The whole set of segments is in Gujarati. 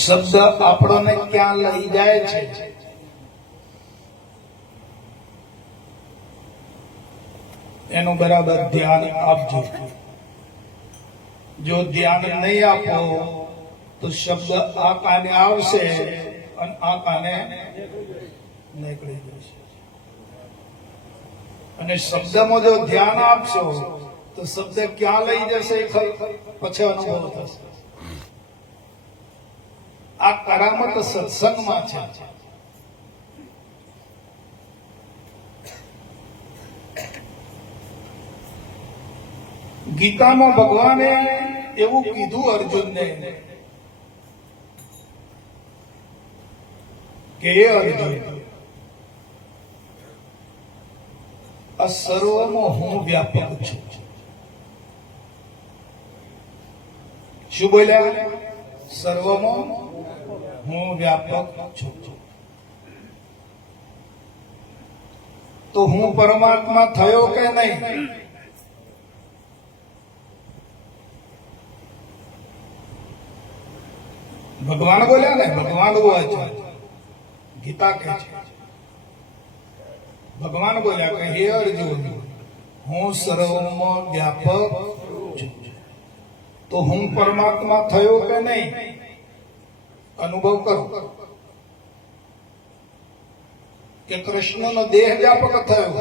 શબ્દ આપણને ક્યાં લઈ જાય છે એનું બરાબર ધ્યાન આપજો. જો ધ્યાન નહીં આપો તો શબ્દ આ કાને આવશે અને આ કાને નીકળી જશે. અને શબ્દમાં જો ધ્યાન આપશો તો શબ્દ ક્યાં લઈ જશે પછી અનુભવ થશે. આ કરામત સત્સંગમાં છે. ગીતામાં ભગવાને એવું કીધું અર્જુનને કે એ અર્જુન, આ સર્વમાં હું વ્યાપક છું. શું બોલ્યા? સર્વમાં હું વ્યાપક છું. તો હું પરમાત્મા થયો કે નહીં? ભગવાન બોલ્યા ને, ભગવાન બોલે છે. ગીતા કહે છે ભગવાન બોલ્યા કે હે અર્જુન, હું સર્વમાં વ્યાપક છું. તો હું પરમાત્મા થયો કે નહીં? અનુભવ કરો કે કૃષ્ણનો દેહ વ્યાપક થયો.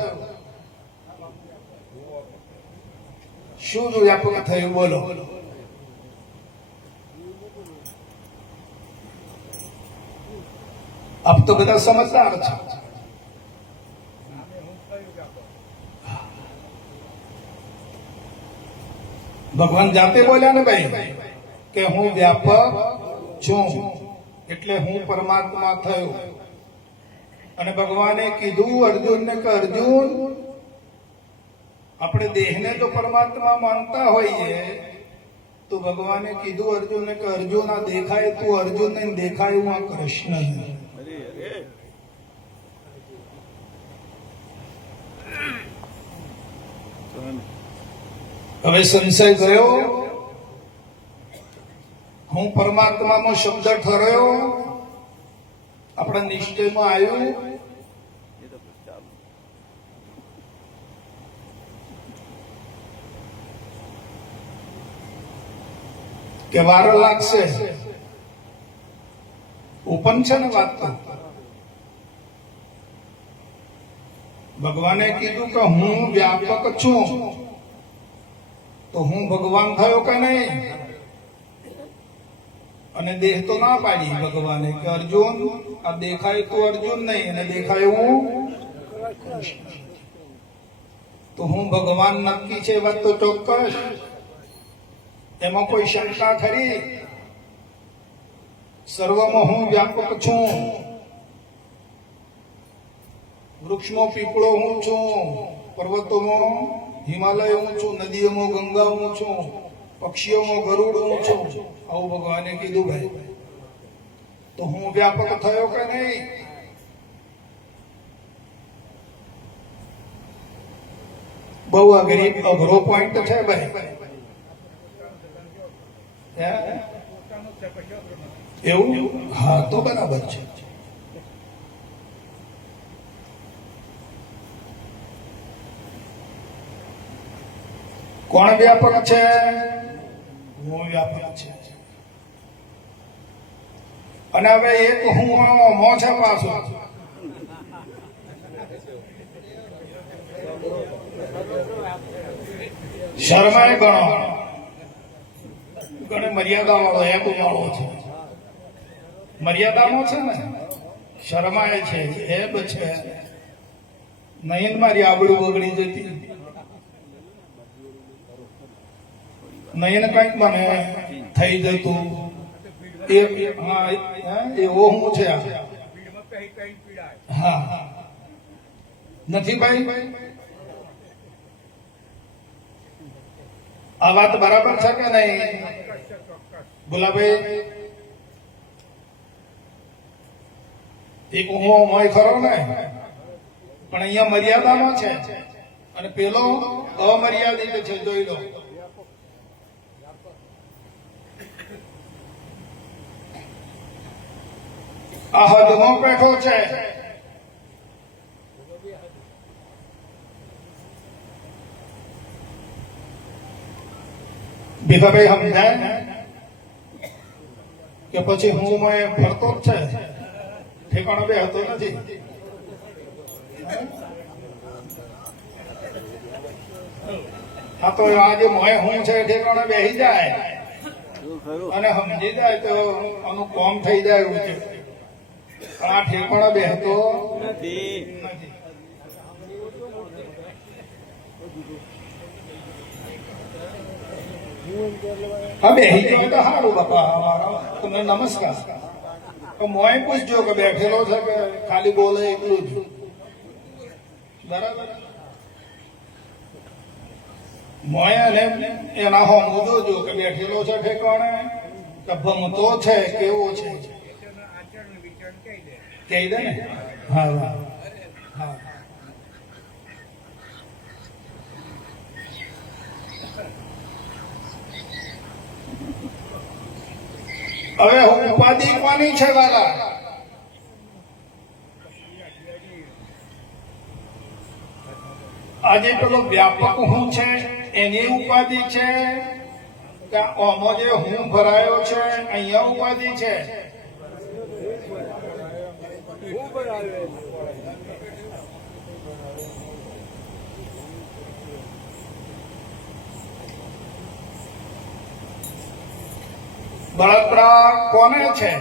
શું વ્યાપક થયું? બોલો. આપ તો બધા સમજદાર છે. ભગવાન જાતે બોલ્યા ને ભાઈ કે હું વ્યાપક છું એટલે હું પરમાત્મા થયો. અને ભગવાને કીધું અર્જુનને કે અર્જુન, આપણે દેહને તો પરમાત્મા માનતા હોઈએ તો ભગવાને કીધું અર્જુનને કે અર્જુન આ દેખાય તું અર્જુન ને દેખાય હું આ કૃષ્ણ. હવે સંશય ગયો? હું પરમાત્માનો શબ્દ ઠર્યો? આપણા નિશ્ચયમાં આવ્યું? કે વાર લાગશે? ઓપન છે ને વાત તો. ભગવાને કીધું કે હું વ્યાપક છું તો હું ભગવાન થયો કે નહીં? અને દેહ તો ના પાડી ભગવાને કે અર્જુન આ દેખાય તો અર્જુન નહીં અને દેખાય હું કૃષ્ણ. તો હું ભગવાન નક્કી છે વાત તો ચોક્કસ. એમાં કોઈ શંકા ખરી? સર્વમાં હું વ્યાપક છું. વૃક્ષમાં પીપળો હું છું, પર્વતોમાં હિમાલય હું છું, નદીઓમાં ગંગા હું છું, પક્ષીઓમાં ગરુડ હું છું. આવું ભગવાને કીધું ભાઈ. તો હું વ્યાપક થયો કે નહીં? બહુ અઘરો પોઈન્ટ છે ભાઈ. એવું? હા, તો બરાબર છે. કોણ વ્યાપક છે? હું વ્યાપક છે. અને હવે એક હું મો છે પાછો. શર્માએ ગણો મર્યાદા વાળો એક વાળો છે. મર્યાદામાં છે ને, શર્માએ છે, એબ છે. નયન મારી આબડું બગડી જતી. નયન કઈક મને થઈ જતું. એવો હું છે. હા, નથી ભાઈ? આ વાત બરાબર છે કે નહીં? બોલાભાઈ, એક હું મોય ખરો ને, પણ અહીંયા મર્યાદામાં છે અને પેલો અમર્યાદિત છે. જોઈ લો. આ હદમાં બેઠો છે. ભીખાભાઈ સમજાય કે પછી હું ફરતો જ છે, ઠેકાણો બે હતો નથી. હા તો આજે મોય હું છે ઠેકાણે બેસી જાય અને સમજી જાય તો આનું કોમ થઈ જાય એવું છે. આ ઠેકાણો બેસતો નથી. હા બેસી ગયો તો સારું બાપા. અમારો તમને નમસ્કાર. મોય પૂછજો કે બેઠેલો છે કે ખાલી બોલે એટલું જ. બરાબર. મોય ને એના હોમ જોજો કે બેઠેલો છે ઠેકાણે કે ભમતો છે કેવો છે કહી દે ને. હા હા. હવે ઉપાધિ કોની છે વાલા? આજે પેલો વ્યાપક હું છે એની ઉપાધિ છે કે આમાં જે હું ભરાયો છે અહીંયા ઉપાધિ છે? બળતરા કોને છે?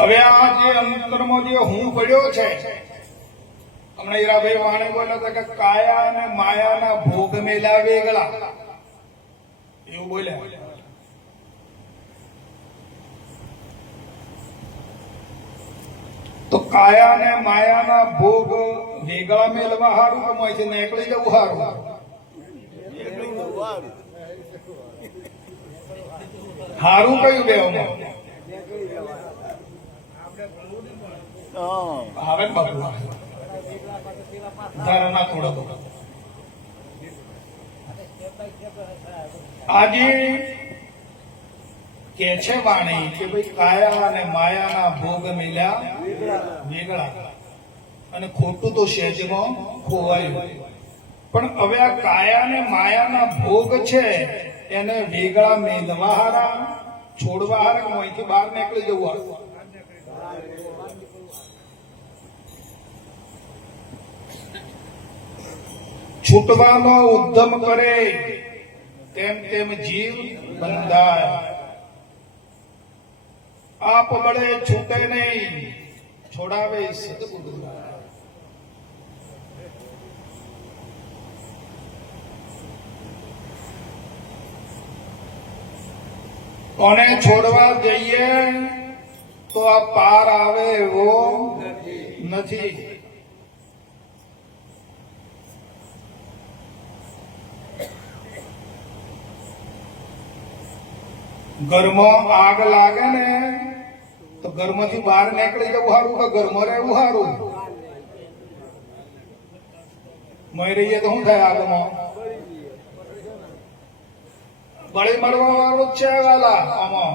હવે આ જે અંતરમાં જે હું પડ્યો છે, હમણાં હીરાભાઈ વાણી બોલ્યા હતા કે કાયા અને માયાના ભોગ મેલા વેગળા, એવું બોલ્યા. તો કાયા અને માયાના ભોગ વેગળા મેળવા હારું કે મોયથી નીકળી જવું હારું? હારું કયું બેવમાં? આવે ને બાપુ ધારણા થોડો. આજે કે છે વાણી કે ભાઈ કાયા અને માયાના ભોગ મેલ્યા વેગળા, અને ખોટું તો સહેજમાં ખોવાયું. પણ હવે આ કાયા અને માયાના ભોગ છે એને વેગળા મેલવા હારા, છોડવા હારા, અહીંથી બહાર નીકળી જવું હારું? છૂટવાનો ઉદ્યમ કરે તેમ તેમ જીવ બંધાય. આપ બળે છૂટે નહીં, છોડાવે સદગુરુ. કોને છોડવા જઈએ તો આ પાર આવે એવો નથી. ઘરમાં આગ લાગે ને તો ઘરમાંથી બહાર નીકળી જવું સારું કે ઘરમાં રહેવું સારું? મય રહીએ તો શું થાય? આગમાં બળી મળવા વાળું જ છે વાલા. આમાં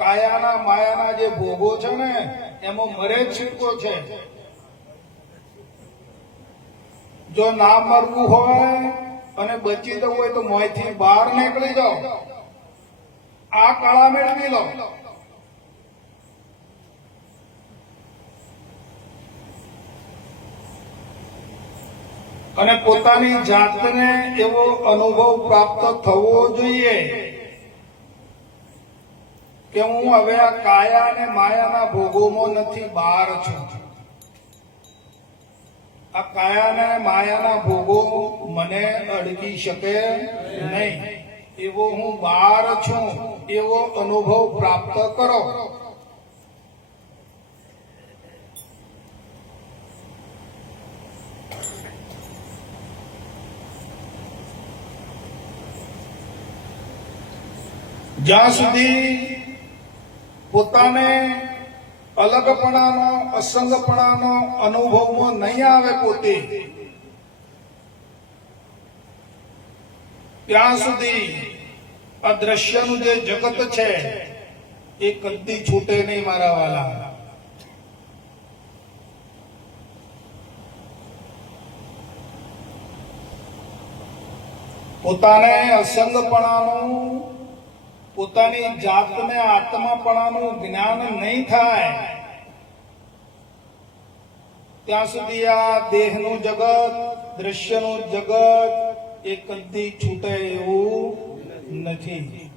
કાયાના માયાના જે ભોગો છે ને એમાં મરે જ છૂટકો છે. જો ના મરવું હોય અને બચી જવું હોય તો મોંથી બહાર નીકળી જાઓ, આ કળા મેળવી લો. અને પોતાની જાતને એવો અનુભવ પ્રાપ્ત થવો જોઈએ કે હું હવે આ કાયા અને માયાના ભોગોમાં નથી, બહાર છું. આ કાયા અને માયાના ભોગો મને અડકી શકે નહીં, એવો હું બહાર છું, એવો અનુભવ પ્રાપ્ત કરો. જ્યાં સુધી પોતાને અલગપણાનો, અસંગપણાનો અનુભવમાં નહીં આવે પોતે, ત્યાં સુધી આ દ્રશ્યનું જે જગત છે એ કદી છૂટે નહીં મારા વાલા. પોતાને અસંગપણાનું, પોતાની જાતને આત્માપણાનું જ્ઞાન નહીં થાય ત્યાં સુધી આ દેહનું જગત, દ્રશ્યનું જગત એ કદી છૂટે એવું નથી.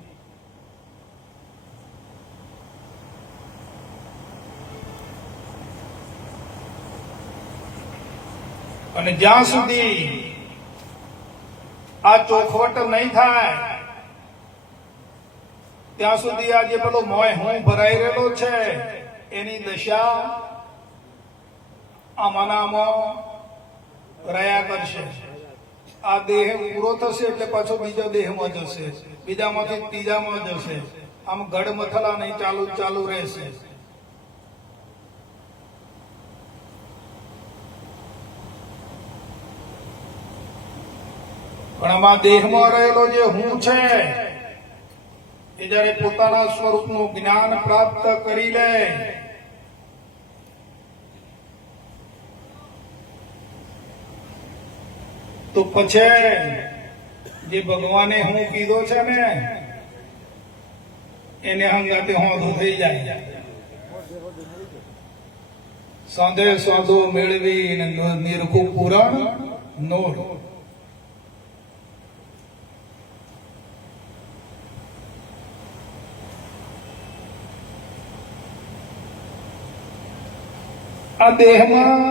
અને જ્યાં સુધી આ ચોખવટ નહીં થાય ત્યાં સુધી આ જે પેલો મોહ હું ભરાઈ રહેલો છે એની દશા આમાંનામાં રહ્યા કરશે. આ દેહ પૂરો થશે એટલે પાછો બીજો દેહમાં જશે, બીજામાંથી ત્રીજામાં જશે, આમ ગડમથલા નહીં ચાલુ રહેશે. પણ આમાં દેહમાં રહેલો જે હું છે એ જયારે પોતાના સ્વરૂપનું જ્ઞાન પ્રાપ્ત કરી લે તો પછી જે ભગવાને હું કીધો છે ને એને હંગાતે હોંધું થઈ જાય. સાંધે સાંધો મેળવી નિરખું પુરાણ નોર. આ દેહમાં,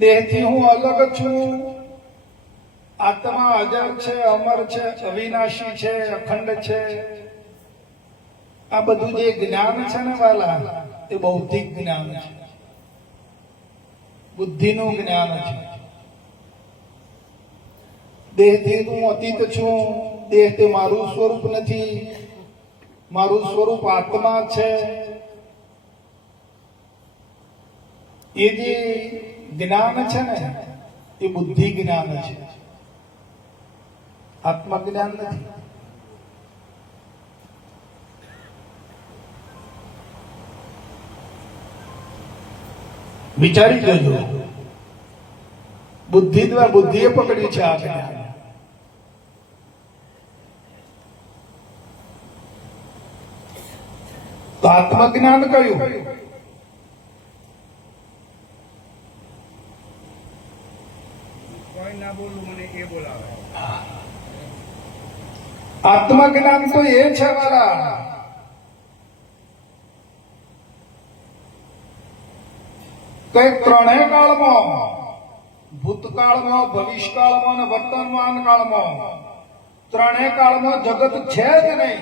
દેહથી હું અલગ છું. આત્મા અજર છે, અમર છે, અવિનાશી છે, અખંડ છે. આ બધું જે જ્ઞાન છે ને વાલા એ બૌદ્ધિક જ્ઞાન છે, બુદ્ધિનું જ્ઞાન છે. દેહથી હું અતીત છું. દેહ તે મારું સ્વરૂપ નથી, મારું સ્વરૂપ આત્મા છે. એ જે જ્ઞાન છે ને એ બુદ્ધિ જ્ઞાન છે, આત્મા જ્ઞાન નથી. વિચારી જજો. બુદ્ધિએ પકડી છે આ જ્ઞાન. તો આત્મજ્ઞાન કયું? આત્મજ્ઞાન તો એ છે વાળા કઈ ત્રણેય કાળમાં, ભૂતકાળમાં, ભવિષ્યકાળમાં અને વર્તમાન કાળમાં, ત્રણેય કાળમાં જગત છે જ નહીં.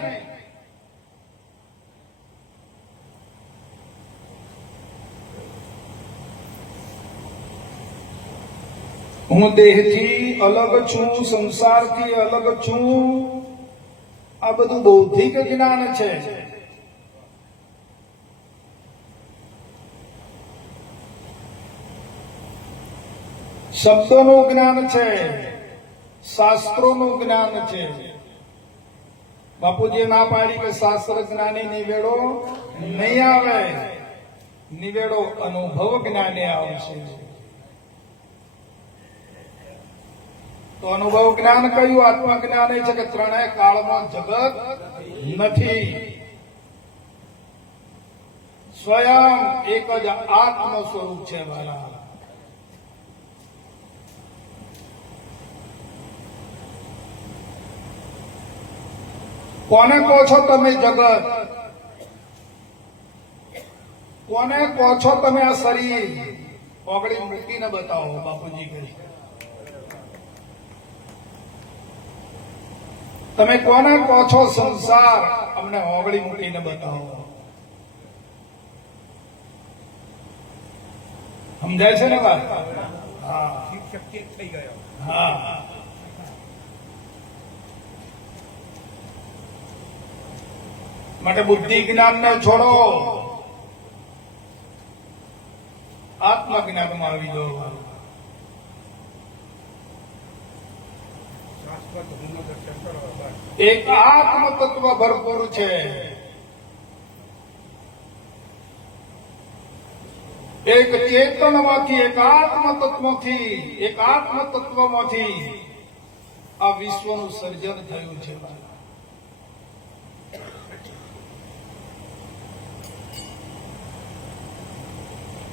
હું દેહથી અલગ છું, સંસારથી અલગ છું. આ બધું બૌદ્ધિક જ્ઞાન છે. શબ્દોનું જ્ઞાન છે, શાસ્ત્રોનું જ્ઞાન છે. બાપુજીએ ના પાડી કે શાસ્ત્ર જ્ઞાની નિવેડો નહીં આવે, નિવેડો અનુભવ જ્ઞાને આવશે. તો અનુભવ જ્ઞાન કયું? આત્મા જ્ઞાન એ છે કે ત્રણેય કાળમાં જગત નથી. સ્વયં એક જ આત્મ સ્વરૂપ છે વાલા. કોને કહો છો તમે જગત? કોને કહો છો તમે આ શરીર? ઓગળી મૂકીને બતાવો. બાપુજી કહે તમે કોને કહો છો સંસાર? અમને ઓગળી મૂકીને બતાવો. સમજાય છે ને વાત? હા, થઈ ગયો. હા, માટે બુદ્ધિ જ્ઞાન ને છોડો, આત્મજ્ઞાનમાં આવી જાઓ. એક આત્મ તત્વ ભરપૂર છે. એક ચેતનમાંથી, એક આત્મ તત્વથી, એક આત્મ તત્વમાંથી આ વિશ્વનું સર્જન થયું છે.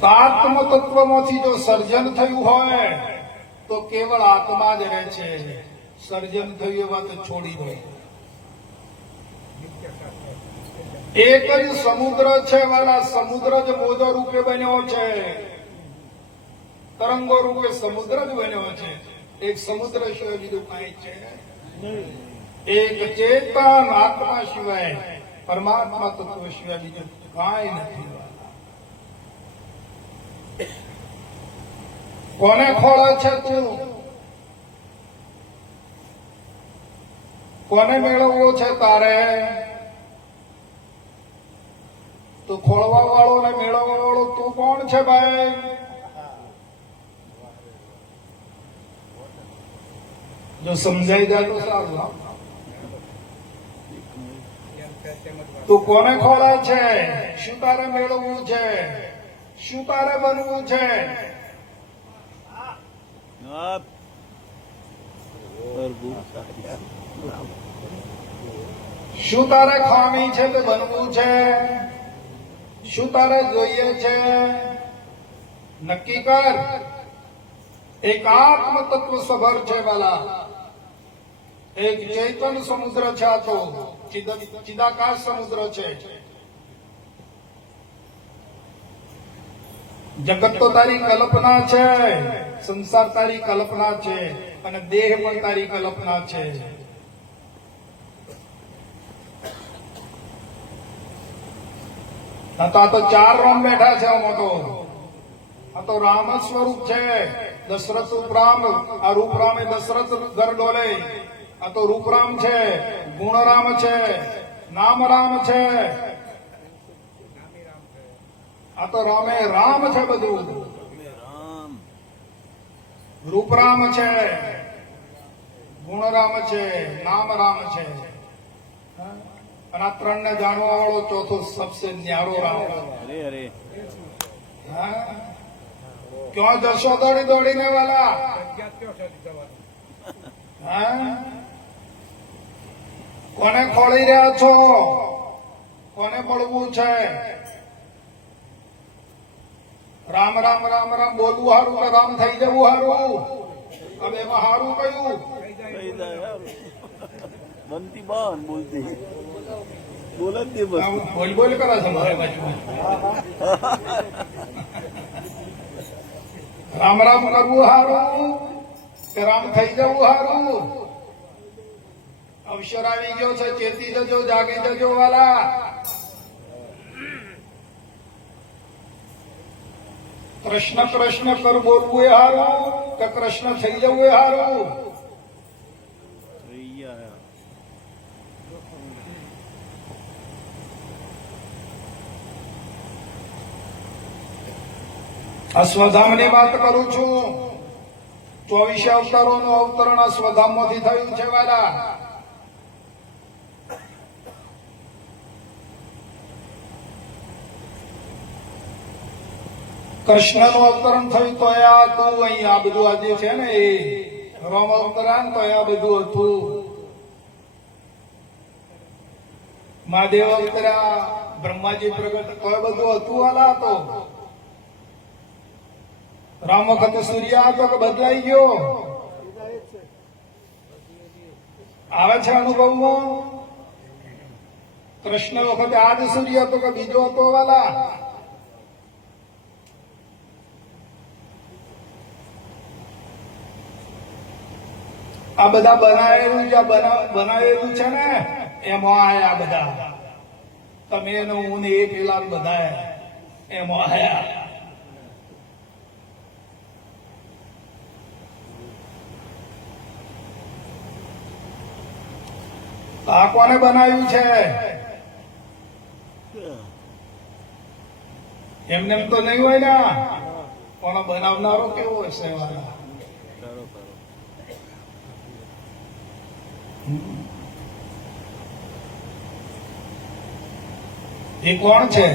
આત્મ તત્વમાંથી જો સર્જન થયું હોય તો કેવળ આત્મા જ રહે છે. સર્જન થયું એ વાત છોડી દો. એક જ સમુદ્ર છે વાલા, સમુદ્ર જ મોજો રૂપે બન્યો છે, તરંગો રૂપે સમુદ્ર જ બન્યો છે. એક સમુદ્ર સિવાય બીજું કાંઈ છે? એક ચેતન આત્મા સિવાય, પરમાત્મા તત્વ સિવાય બીજું કાંઈ નથી. કોને ખોળે છે તું? કોને મેળવવો છે તારે? તું ખોળવા વાળો ને મેળવવા વાળો તું કોણ છે ભાઈ? જો સમજાઈ જાય તો સારું. તું કોને ખોળે છે? શું તારે મેળવવું છે? શું તારે બનવું છે? શું તારે ખામી છે તે બનવું છે? શું તારે જોઈએ છે? નક્કી કર. એક આત્મ તત્વ સભર છે વાલા, એક ચૈતન સમુદ્ર છે. આ તો ચિદાકાશ સમુદ્ર છે. જગત તો તારી કલ્પના છે, સંસાર તારી કલ્પના છે, અને દેહ પણ તારી કલ્પના છે. આ તો ચાર રામ બેઠા છે. આમાં તો આ તો રામ જ સ્વરૂપ છે. દશરથ રૂપરામ. આ રૂપરામ એ દશરથ ઘર ડોલે. આ તો રૂપરામ છે, ગુણરામ છે, નામ રામ છે. આ તો રામે રામ છે. બધું રૂપરામ છે, ગુણરામ છે, નામ રામ છે. અને આ ત્રણ ને જાણવા વાળો ચોથો સબસે ન્યારો રામ. ક્યાં જશો દોડી દોડીને વાલા? કોને ખોળી રહ્યા છો? કોને મળવું છે? રામ રામ રામ રામ બોલવું હારું કે રામ થઈ જવું હારું? હવે એમાં હારું કયું? બનતી બાન બોલતી બોલત દે બસ. બોલ બોલ કરે છે મારે બાજુ. રામ રામ કરવું હારું કે રામ થઈ જવું હારું? અવસર આવી ગયો છે. ચેતી જજો, જાગી જજો વાલા. કૃષ્ણ કૃષ્ણ કર બોલવું એ હારું કે કૃષ્ણ થઈ જવું એ હારું? અશ્વધામની વાત કરું છું. 24 અવતારોનું અવતરણ અશ્વધામમાંથી થયું છે વાલા. કૃષ્ણનું અવતરણ થયું તો આ તું અહીં આ બધું આજે છે ને એ રોમ અવતરણ તો આ બધું હતું. મહાદેવ અવતર્યા, બ્રહ્માજી પ્રગટ તો બધું હતું વાલા. તો રામ વખતે સૂર્ય હતો કે બદલાઈ ગયો? આવે છે અનુભવમાં? કૃષ્ણ વખતે આ જ સૂર્ય હતો કે બીજો હતો વાલા? આ બધા બનાવેલું બનાવેલું છે ને એમાં આયા બધા. તમે ને હું ને એ પેલા બધા એમાં આયા. આ કોને બનાવ્યું છે? એમને એમ તો નહીં હોય ને. કોનો બનાવનારો કેવો હશે વાલા? એ કોણ છે?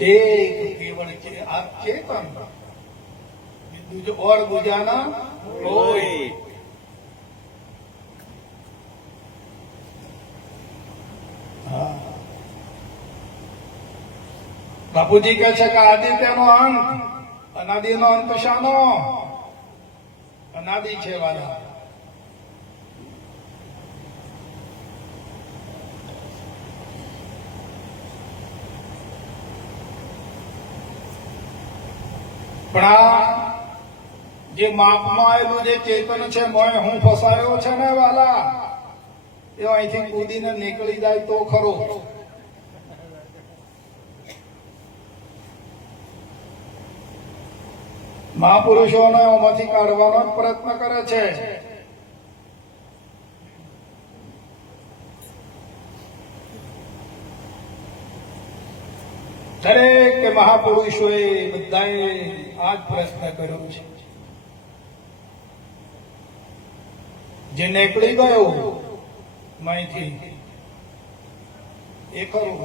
એક કેવળ છે આ ચેતન, બીજું ઓર બુજાના કોઈ. હા. બાપુજી કહે છે કે આદિત્યનો અંત, અનાદિનો અંત શાનો? અનાદિ છે વાલા. પણ આ જે માપમાં આવેલું જે ચેતન છે, મોય હું ફસાયો છે ને વાલા, એ અહીંથી કૂદીને નીકળી જાય તો ખરો. મહાપુરુષોને એમાંથી કાઢવાનો પ્રયત્ન કરે છે. દરેક મહાપુરુષોએ બધાએ આ જ પ્રશ્ન કર્યો છે. જે નીકળી ગયો માહિતી એ ખરું.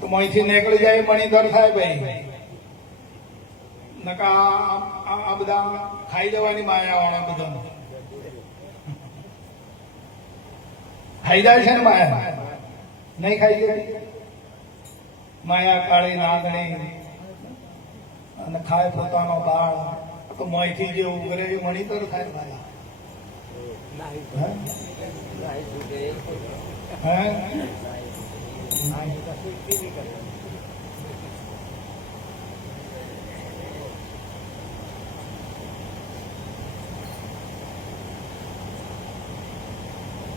તો માહિતી નીકળી જાય મણિધર થાય ભાઈ. નકા આ બધા ખાઈ જવાની માયા વાળા બધા ખાઈ જાય છે ને માયા. નહીં ખાઈ જાય માયા કાળી નાગણી અને ખાય પોતાનો બાળ. તો મોંથી જે ઉગરે એ મણિતર થાય માયા.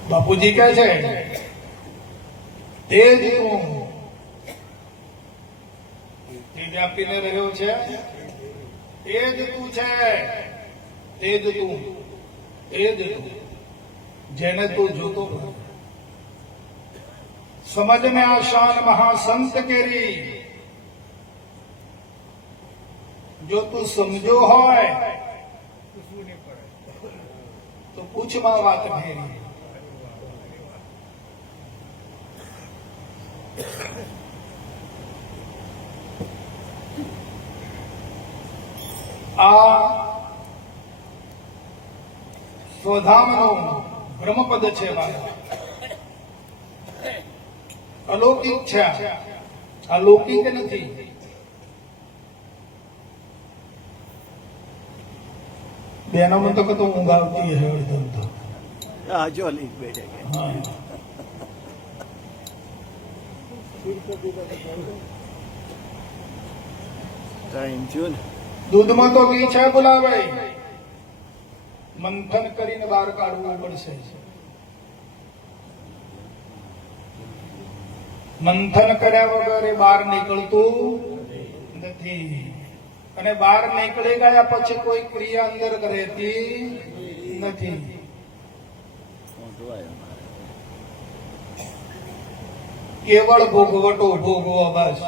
બાપુજી કહે છે તે જ તું વ્યાપીને રહ્યો છે, એ જ તું છે, તે જ તું, એ જ તું જેને તું જોતો. સમજ में आशान महासंत केरी, जो तू समझो હોય તો પૂછમાં વાત ફેરી. આ સ્વધામનું બ્રહ્મપદ છે. અલૌકિક છે, અલૌકિક નથી. બેનો મને તો કતો ઊંઘ આવતી હે એકદમ તો. હા જો લીક બેઠે કે ટાઈમ થયું ને. દૂધમાં તો ઘી છે બોલાવે, મંથન કરીને બહાર કાઢવું પડશે. મંથન કર્યા વગર એ બહાર નીકળતું નથી. અને બહાર નીકળી ગયા પછી કોઈ ક્રિયા અંદર રહેતી નથી. કેવળ ભોગવટો ભોગવો બસ.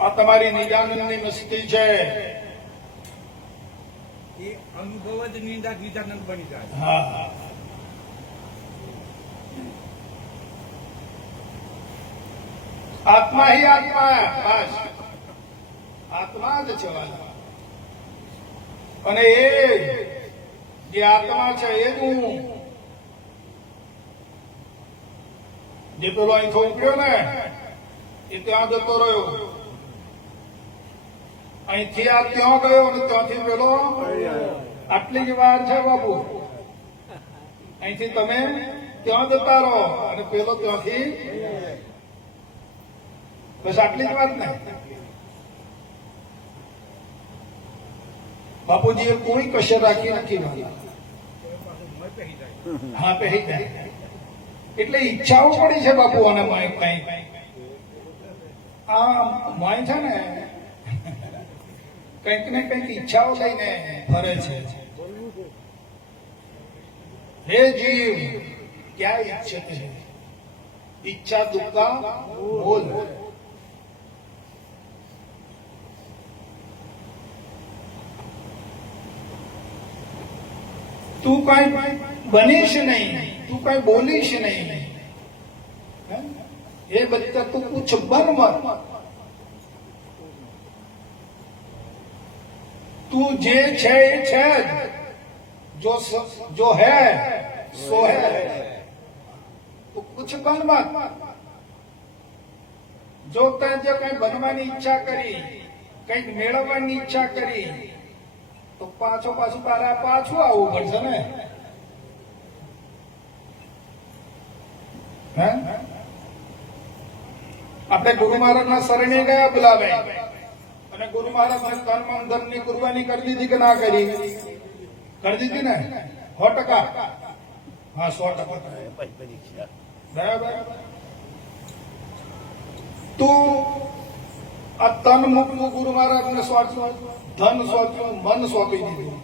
આ તમારી નિજાનંદની મસ્તી છે. એ અનુભવ જ નિંદા નિજાનંદ બની જાય. હા, આત્મા ही આત્મા, બસ આત્મા જ છે વાલા. અને એ જે આત્મા છે એ જ હું. જે પેલો અહીં થોપ્યો ને એ ત્યાં જતો રહ્યો, અહીંથી આ ત્યાં ગયો અને ત્યાંથી પેલો. આટલી જ વાર છે બાપુ. અહીંથી તમે ત્યાં જતા રહો અને પેલો ત્યાંથી. બસ આટલી જ વાત ને. બાપુજીએ કોઈ કશર રાખી નથી. હા પહેરી જાય એટલે ઈચ્છાઓ પડી છે બાપુ. અને માય કઈ આ માય છે ને કંઈક ને કંઈક ઈચ્છાઓ લઈને ફરે છે. હે જીવ ક્યાં ઈચ્છે છે? ઈચ્છા દુઃખા બોલ. તું કઈ બનીશ નહીં, તું કઈ બોલીશ નહીં, એ બચ્ચા તું કુછ બન મત, તું જે છે એ છે જ, जो है सो है, તું કુછ બન મત. જો તે જે કઈ બનવાની ઈચ્છા કરી, કઈક મેળવવાની ઈચ્છા કરી, તો પાછું તારે પાછું આવવું પડશે ને. હે? આપણે ગુરુ મહારાજના શરણે ગયા બોલાવે, અને ગુરુ મહારાજ તન મન ધન ની કુરબાની કરી દીધી કે ના કરી? કરી દીધી ને? 100%. હા, 100%. પરીક્ષા બરાબર. તું આ તન મુકનું ગુરુ મહારાજને સોંપ્યું, ધન સોંપ્યું, મન સોંપી દીધું.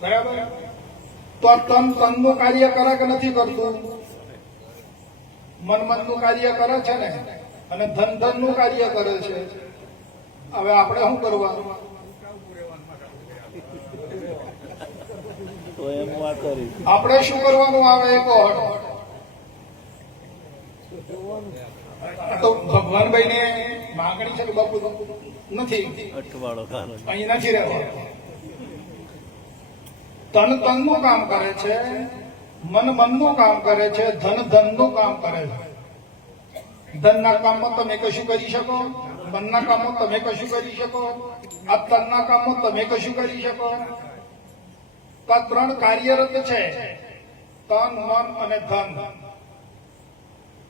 બરાબર. તો આ તનનું કાર્ય કરે કે નથી કરતું? મનનું કાર્ય કરે છે ને, અને ધનનું કાર્ય કરે છે. હવે આપણે શું કરવાનું? તો એમ વાત કરી આપણે શું કરવાનું આવે એ કહો. તો ભગવાનભાઈ ને માંગણી છે કે બાપુ નથી, અઠવાડો કાઢો અહીં નથી રહેવા. તનનું કામ કરે છે, મનનું કામ કરે છે, ધનનું કામ કરે છે. ધનના કામમાં તમે કશું કરી શકો, મનના કામમાં તમે કશું કરી શકો, આ તનના કામમાં તમે કશું કરી શકો. તો આ 3 કાર્યરત છે, તન, મન અને ધન.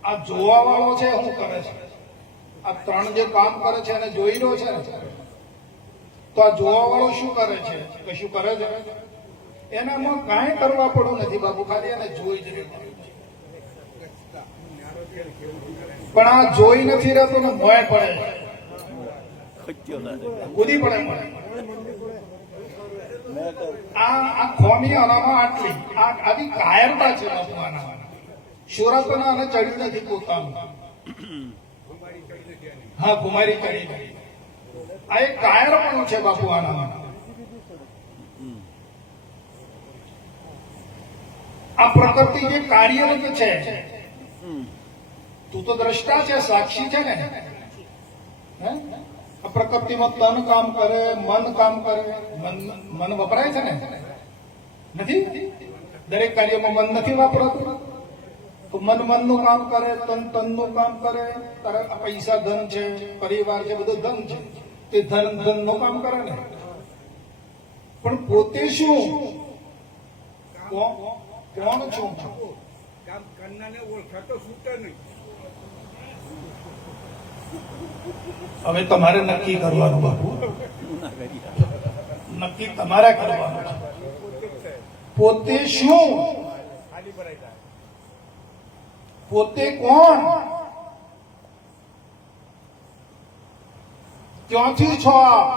આ જોવા વાળો છે શું કરે છે? આ 3 જે કામ કરે છે એને જોઈ રહ્યો છે ને. તો આ જોવા વાળો શું કરે છે? કશું કરે છે? એનામાં કાંઈ કરવા પડવું નથી બાપુ, ખાલી એને જોઈ જ રહ્યું. પણ આ જોઈ નથી રહેતો ને મોય પડે, ખચ્યો ના કૂદી પડે મોય. આ ખોમી આનામાં આટલી આવી કાયરતા છે બાપુ આનામાં. સુરતના અને ચડી નથી પોતાનું. હા, કુમારી ચડી નથી. આ એક કાયરપણું છે બાપુ આનામાં. આ પ્રકૃતિ જે કાર્યરત છે, તું તો દ્રષ્ટા છે, સાક્ષી છે ને. આ પ્રકૃતિમાં તન કામ કરે, મન કામ કરે. મન વપરાય છે ને? નથી? દરેક કાર્યમાં મન નથી વાપરાતું. તો મનનું કામ કરે, તનનું કામ કરે. તારે આ પૈસા ધન છે, પરિવાર છે, બધું ધન છે, તે ધનનું કામ કરે ને. પણ પોતે શું? કોણ છું? કામ કરનારને ઓળખાતો છૂટે નહીં. હવે તમારે નક્કી કરવાનું બાપુ, નક્કી તમારે કરવાનું છે. પોતે શું? ખાલી ભરાઈ જાય. પોતે કોણ? ક્યાંથી છો આપ?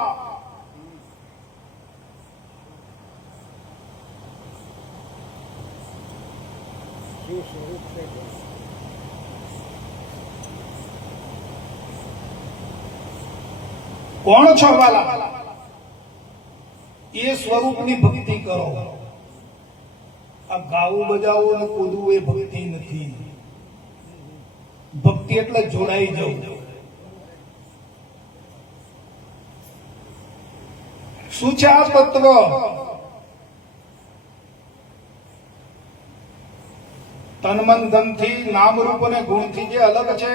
શું સ્વરૂપ છે? કોણ છો વાલા? એ સ્વરૂપની ભક્તિ કરો. આ ગાવું બજાવું અને કૂદવું એ ભક્તિ નથી. ભક્તિ એટલે જોડાઈ જવું. શું છે આ તત્વ? તન મન ધન થી, નામ રૂપ અને ગુણ થી જે અલગ છે,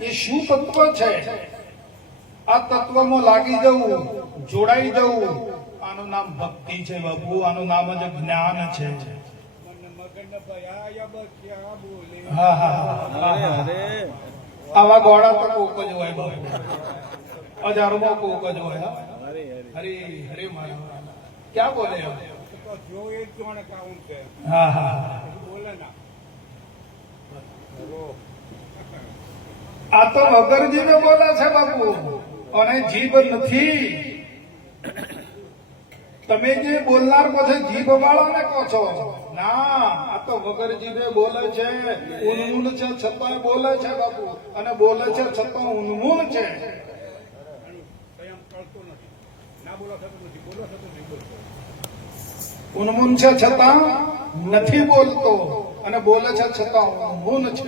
એ શું તત્વ છે? આ તત્વમાં લાગી જવું, જોડાઈ જવું, આનું નામ ભક્તિ છે બાપુ. આનું નામ જ જ્ઞાન છે. હા હા, આવા ગોળા તો કોક જ હોય બાપુ, હજારોમાં કોક જ હોય. હરે હરે મારા ક્યાં બોલે? જો એક જોણે કાઉન છે. હા હા, બોલે ના. આ તો વગર જીભે બોલે છે બાપુ, અને જીભ નથી. તમે જે બોલનાર પાસે જીભ વાળાને કહો છો. ના, આ તો વગર જીભે બોલે છે, ઉન્મૂન છે છતાં બોલે છે બાપુ, અને બોલે છે છતાં ઉન્મૂન છે. સંયમ કરતો નથી. ના બોલો થતું નથી, બોલો થતું નહીં બોલતો. ઉન્મૂન છે છતાં નથી બોલતો અને બોલે છે છતાં ઉન્મૂન છે.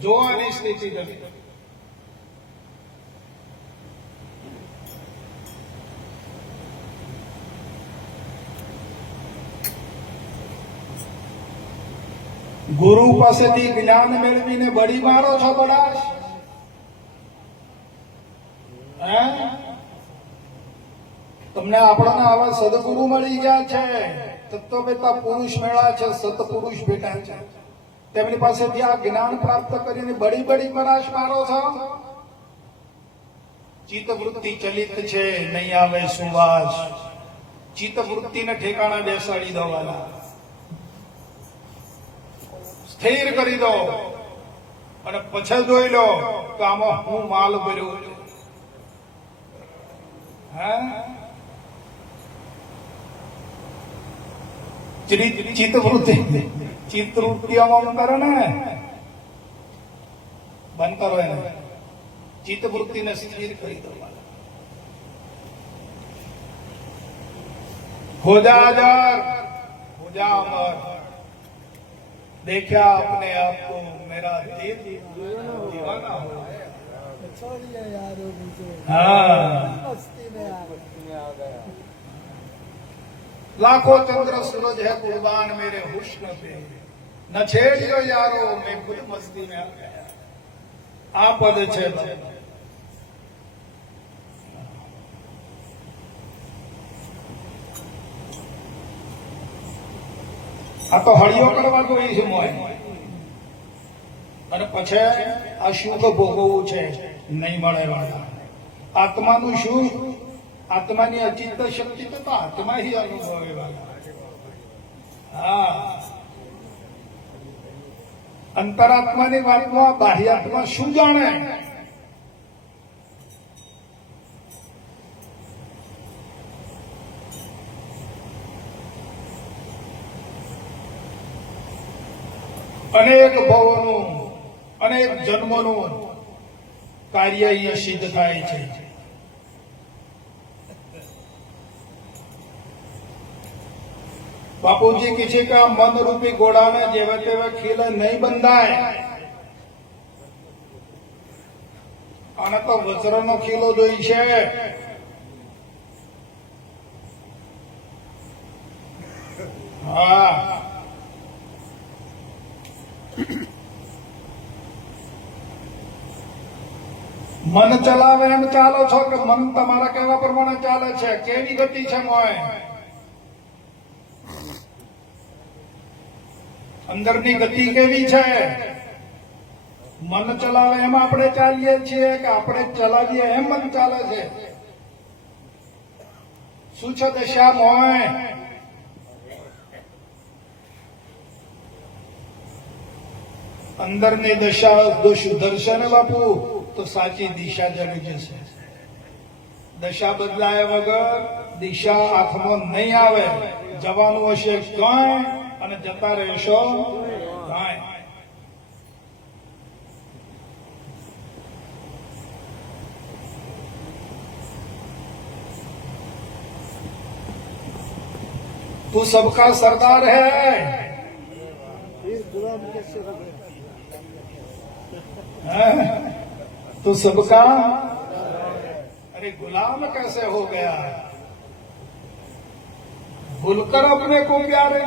જોવાની સ્થિતિ નથી. ગુરુ પાસેથી જ્ઞાન મેળવીને બળી મારો છો બડાશ? હે? તમને આપણને આવા સદગુરુ મળી ગયા છે, તત્વવેતા પુરુષ મેળા છે, સતપુરુષ ભેટા છે, તેમની પાસેથી આ જ્ઞાન પ્રાપ્ત કરીને બડી બડી પરાશ મારો છો. ચિત્તવૃત્તિ ચલિત છે, નહીં આવે સુવાસ. ચિત્તવૃત્તિને ઠેકાણે બેસાડી દો વાલા, સ્થિર કરી દો અને પછી જોઈ લો કે આમાં હું માલ ભર્યો છું. હે? ચિત્તવૃત્તિ આમ કરે ને, બંધ કરો એને. ચિત્તવૃત્તિને સ્થિર કરી દો. हो जा अजर, हो जा अमर. देखा अपने आप को मेरा दिल दीवाना हो. छोड़िए यारो मुझे, हाँ, मस्ती में आ गया. लाखों चंद्र सूरज है कुर्बान मेरे हुस्न पे, न छेड़ियो यारो मैं खुद मस्ती में आ गया. आ पद છે. આ તો હળિયો કરવા જોઈએ છે મોય, અને પછી આ સુખ ભોગવવું છે, નહીં મળે વાળા. આત્માનું સુખ, આત્માની અચિંત શક્તિ તો આત્મા ही અનુભવે વાળા. હા, અંતરાત્માની વાતમાં બાહ્યાત્મા શું જાણે? અનેક ભવોનું, અનેક જન્મોનું કાર્ય અહીંયા સિદ્ધ થાય છે. બાપુજી કહે છે કે આ મનરૂપી ઘોડાને જેવા તેવા ખીલે નહીં બંધાય. આને તો વજ્રનો ખીલો જોઈ છે. હા, મન ચલાવે એમ ચાલો છો કે મન તમારા કહેવા પ્રમાણે ચાલે છે? કેવી ગતિ છે મોય? અંદરની ગતિ કેવી છે? મન ચલાવે એમ આપણે ચાલીએ છીએ કે આપણે ચલાવીએ એમ મન ચાલે છે? શું છે દશા મોય? અંદરની દશા જો સુધરશે ને બાપુ તો સાચી દિશા જડી જશે. દશા બદલાયા વગર દિશા હાથમાં નહીં આવે. જવાનું હશે ક્યાંય અને જતા રહેશો ક્યાંય. तू सबका सरदार है. गुलाम कैसे हो गए? तो सबका, अरे गुलाम कैसे हो गया? भूलकर अपने को प्यारे.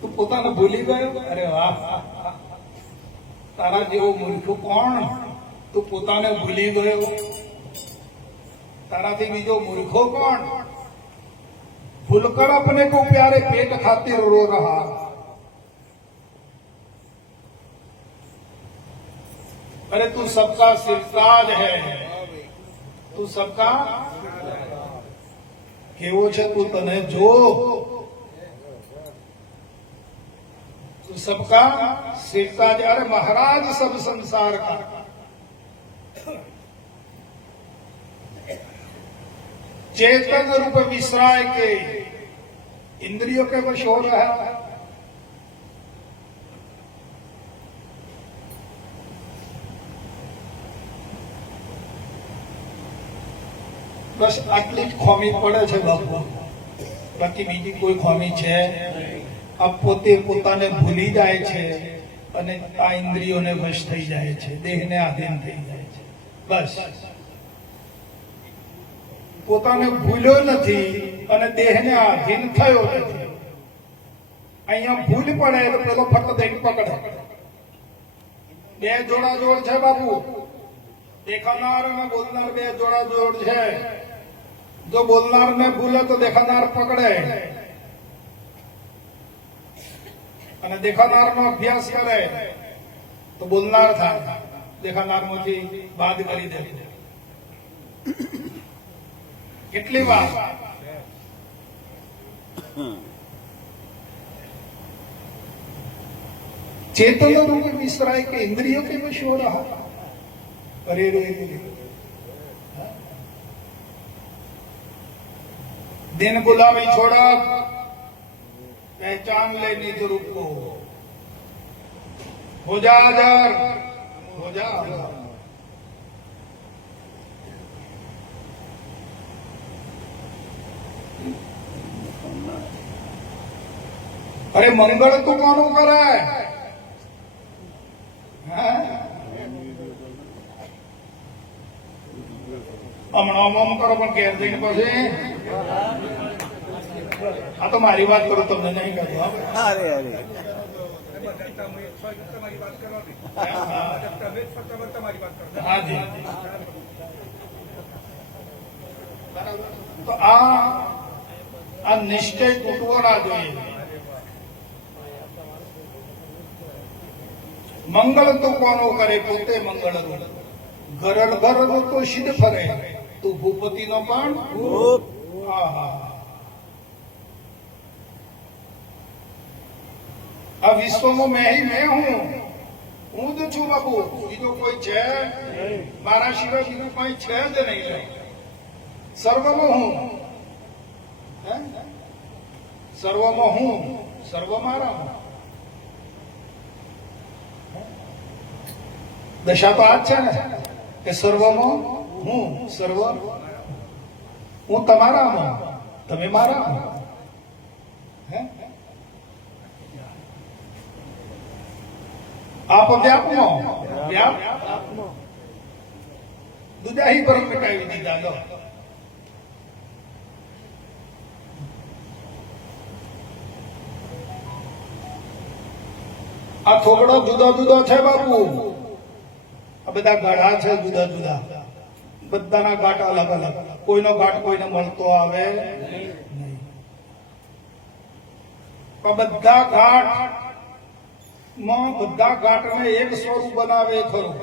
તું પોતાને ભૂલી ગયો? અરે વાહ, તારા જેવો મૂર્ખ કોણ? તું પોતાને ભૂલી ગયો? તારાથી બીજો મૂર્ખો કોણ? ભૂલकर अपने को प्यारे पेट खातिर रो रहा. अरे तू सबका सिरताज है, तू सबका केवो છે તું તને જો. तू सबका सिरताज. अरे महाराज सब संसार का. चेतन रूप विश्राय के इंद्रियों के वश हो रहा है. બસ આટલી જ ખોમી પડે છે બાપુ. બાકી બીજી કોઈ ખામી છે? આ પોતે પોતાને ભૂલી જાય છે અને આ ઇન્દ્રિયોને વશ થઈ જાય છે, દેહને આધીન થઈ જાય છે. બસ પોતાને ભૂલ્યો નથી અને દેહને આધીન થયો નથી. અહીંયા ભૂલ પડે તો પેલો ફટ દઈને પકડે. બે જોડા જોડ છે બાપુ, દેખાનાર અને બોલનાર બે જોડા જોડ છે. જો બોલનાર ને ભૂલે તો દેખાનાર પકડે અને દેખાનાર નો અભ્યાસ કરે તો બોલનાર થાય, દેખાનાર માંથી બાદ કરી દે. કેટલી વાર चेतन रूप विसराय के इंद्रियों के वश हो रहा. अरे रे दिन गुलामी छोड़ा, पहचान ले निज रूप को. हो जा आजार, हो जा आजार. अरे मंगल तो कौन करे? હમણાં ઓમ કરો પણ ઘેર જઈને પછી આ તો મારી વાત કરો, તમને નહીં કહેતો. અરે અરે તમારી વાત કરવાની તમારી વાત કરો. હાજી. તો આ નિશ્ચય તૂટવો ના જોઈએ. મંગળ તો કોનો કરે? પોતે મંગળ રૂપ. ઘર ઘર તો સિદ્ધ ફરે, તું ભૂપતિ નો પણ. આ વિશ્વમાં મેં હું જ છું બાપુ. બીજો કોઈ છે? મારા સિવાય બીજું કોઈ છે જ નહીં. સર્વમાં હું, સર્વમાં હું, સર્વ મારા હું. દશા તો આ જ છે ને કે સર્વમાં હું, સર્વ હું તમારામાં, તમે મારામાં. આપ વ્યાપમાં, વ્યાપ દુજાહી પર મિટાવી દીધા. લો આ થોકડો જુદો જુદો છે બાપુ. આ બધા ગાઢા છે જુદા જુદા, બધાના ઘાટ અલગ અલગ. કોઈનો ઘાટ કોઈને મળતો આવે નહીં. બધા ઘાટ માં બધા ઘાટને એક સ્વરૂપ બનાવે ખરું.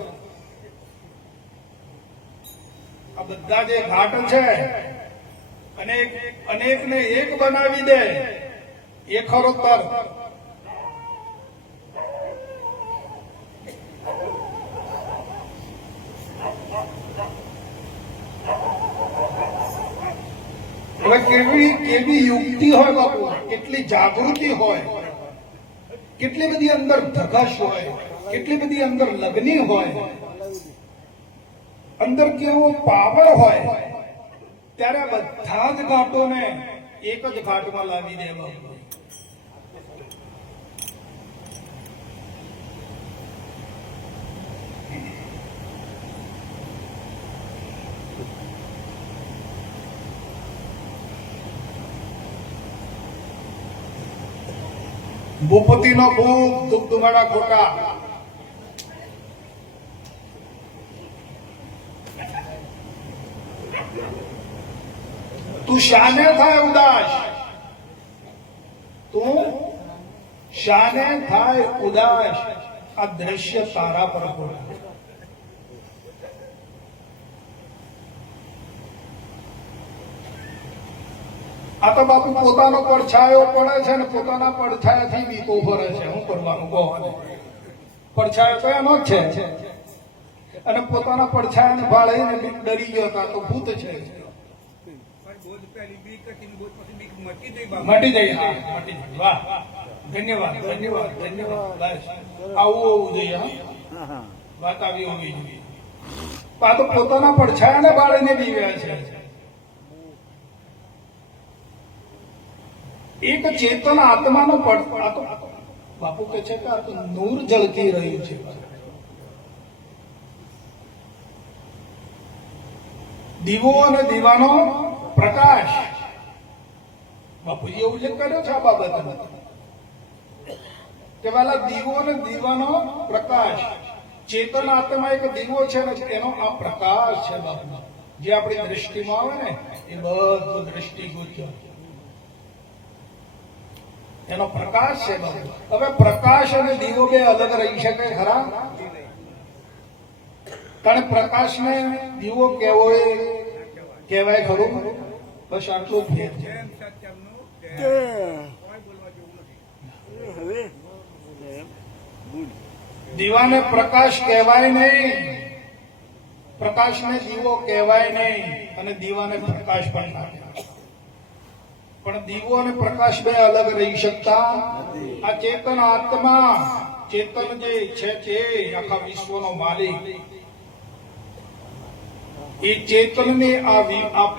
આ બધા જે ઘાટ છે અનેક ને એક બનાવી દે એ ખરો તર. હવે કેવી યુક્તિ હોય બાપુ, કેટલી જાગૃતિ હોય, કેટલી બધી અંદર ધગશ હોય, કેટલી બધી અંદર લગ્ની હોય, અંદર કેવો પાવર હોય, ત્યારે બધા જ ઘાટોને એક જ ઘાટમાં લાવી દેવા. ભૂપતિ નો ભૂપ, દુગદુગાડા ખોટા. તું શાને થાય ઉદાસ, તું શાને થાય ઉદાસ. આ દ્રશ્ય તારા પર પડે. આ તો બાપુ પોતાનો પડછાયો પડે છે ને પોતાના પડછાયાથી બીતો ફરે છે. શું કરવાનું કહો? પડછાયો તો એનો જ છે અને પોતાના પડછાયાને ભાળીને ડરી ગયો હતા તો ભૂત છે. મટી જાય. વાહ, ધન્યવાદ ધન્યવાદ ધન્યવાદ. બસ આવું હોવું જોઈએ. વાત આવી હોવી જોઈએ. આ તો પોતાના પડછાયાને ભાળીને બીવ્યા છે. એક ચેતન આત્માનો આ તો બાપુ કે છે કે આ તો નૂર ઝળકી રહ્યું છે. દીવો અને દીવાનો પ્રકાશ, બાપુજીએ ઉલ્લેખ કર્યો છે આ બાબતનો કે વાલા દીવો અને દીવાનો પ્રકાશ, ચેતન આત્મા એક દીવો છે ને એનો આ પ્રકાશ છે બાપુ. જે આપણી દ્રષ્ટિમાં આવે ને એ બધું દ્રષ્ટિગોચર એનો પ્રકાશ છે બાપુ. હવે પ્રકાશ અને દીવો બે અલગ રહી શકે ખરા? કારણ પ્રકાશને દીવો કેવો કહેવાય ખરું? બસ આટલું ફેર છે. એમ સત્યમનું કે તે કોઈ બોલવા જેવું નથી. હવે બોલ. દીવાને પ્રકાશ કહેવાય નહીં, પ્રકાશને દીવો કહેવાય નહીં, અને દીવાને પ્રકાશ પણ ના કહેવાય. પણ દીવો અને પ્રકાશ બે અલગ રહી શકતા. આ ચેતન આત્મા, ચેતન જે છે તે આખા વિશ્વનો માલિક, એ ચેતનની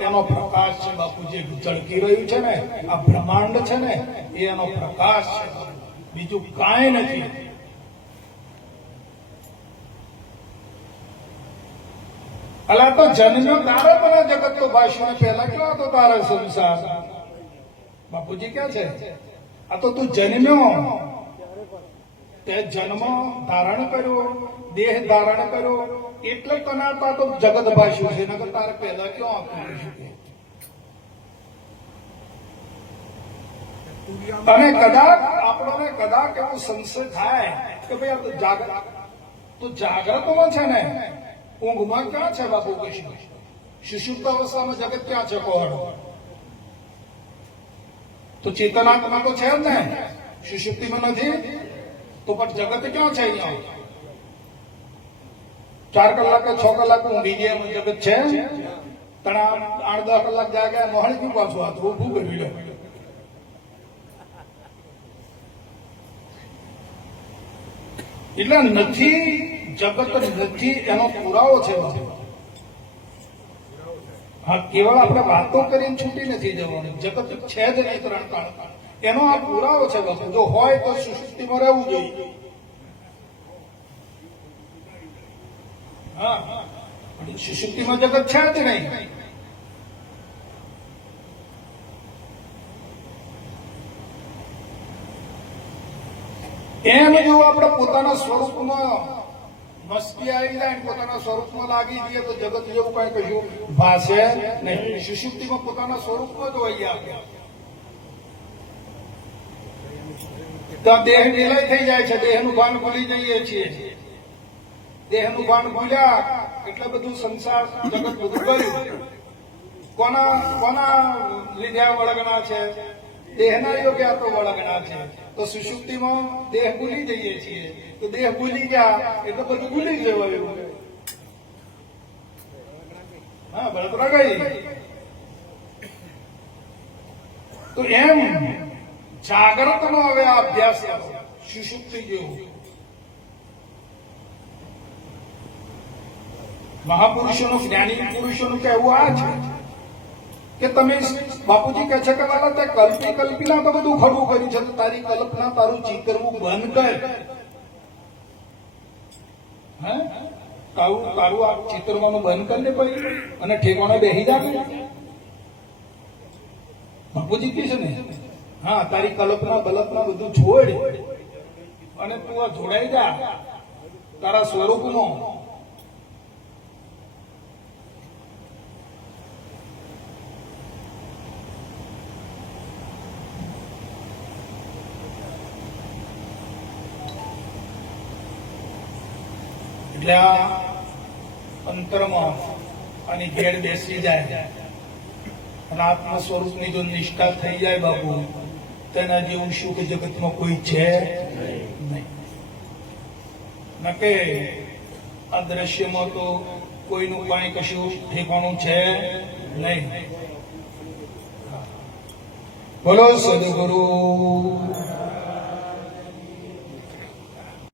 એનો પ્રકાશ છે બાપુ. જે ઝળકી રહ્યું છે ને આ બ્રહ્માંડ છે ને એ એનો પ્રકાશ છે, બીજું કાંઈ નથી. અલા તો જન્મ્યો તારે મને જગત તો ભાષ્ય પહેલા ક્યાં હતો તારે સંસાર? બાપુજી ક્યાં છે? આ તો તું જન્મ્યો, તે જન્મ ધારણ કર્યો, દેહ ધારણ કર્યો એટલે તને તો જગત ભાષ્યું છે, નકર તારે પહેલા ક્યાં હતું? અને કદાચ આપણને કદાચ એવો સંશય થાય કે ભાઈ આ તો જાગ્રતમાં છે ને ઊંઘમાં ક્યાં છે બાપુ? કશું સુષુપ્ત અવસ્થામાં જગત ક્યાં છે? કોણ? તો ચેતનાત્મા તો છે જ ને, સુષુપ્તિમાં નથી. તો પણ જગત ક્યાં છે? અહીંયા 4 કલાક 6 કલાક ઊંઘી ગયા જગત છે? 8-10 કલાક જાગ્યા મોહન ક્યું પાછું આ તો ઊભું કરી લે. એટલે નથી, જગત નથી એનો પુરાવો છે. હા, કેવળ આપણે વાતો કરીને છૂટી નથી જવાની. જગત છે જ નહીં 3 કાળ, એનો આ પુરાવો છે બાપુ. જો હોય તો સુષુપ્તિમાં રહેવું જોઈએ. હા, સુષુપ્તિમાં જગત છે જ નહીં. એમ જો આપણે પોતાના સ્વરૂપમાં મસ્તી આવી જાય, પોતાના સ્વરૂપમાં લાગી જઈએ તો જગત જેવું કઈ કશું ભાષે નહીં. સુષુપ્તિમાં પોતાના સ્વરૂપમાં જ હોઈએ આપણે. તો દેહ વિલય થઈ જાય છે, દેહનું ભાન ભૂલી જઈએ છીએ. દેહનું ભાન ભૂલ્યા એટલે બધું સંસાર જગત બધું કર્યું. કોના લીધે વળગણા છે? દેહના યોગે આ તો વળગણા છે. તો સુષુપ્તિમાં દેહ ભૂલી જઈએ છીએ. તો દેહ ભૂલી ગયા એટલે બધું ભૂલી જવાયું. હા, બળતરા ગઈ. તો એમ જાગ્રતનો હવે આ અભ્યાસ કરો, સુષુપ્તિ જેવું. મહાપુરુષોનું, જ્ઞાની પુરુષોનું કહેવું આ છે કે તમે, બાપુજી કહે છે કે વાલા તે કલ્પીના તો બધું ખરું કર્યું છે, તો તારી કલ્પના, તારું ચિતરવું બંધ કર. હે, તારું આ ચિતરવાનું બંધ કરી દે પછી, અને ઠેકાણે બેસી જાય. બાપુજી કહે છે ને, હા, તારી કલ્પના બલપના બધું છોડ અને તું આ જોડાઈ જા તારા સ્વરૂપમાં. એટલે આ અંતરમાં આની ઘેર બેસી જાય અને આત્મ સ્વરૂપની જો નિષ્ઠા થઈ જાય બાપુ, તેના જેવું સુખ જગતમાં કોઈ છે નહીં. નકે આ દ્રશ્યમાં તો કોઈનું કાંઈ કશું ઠેકાણું છે નહીં. બોલો સદગુરુ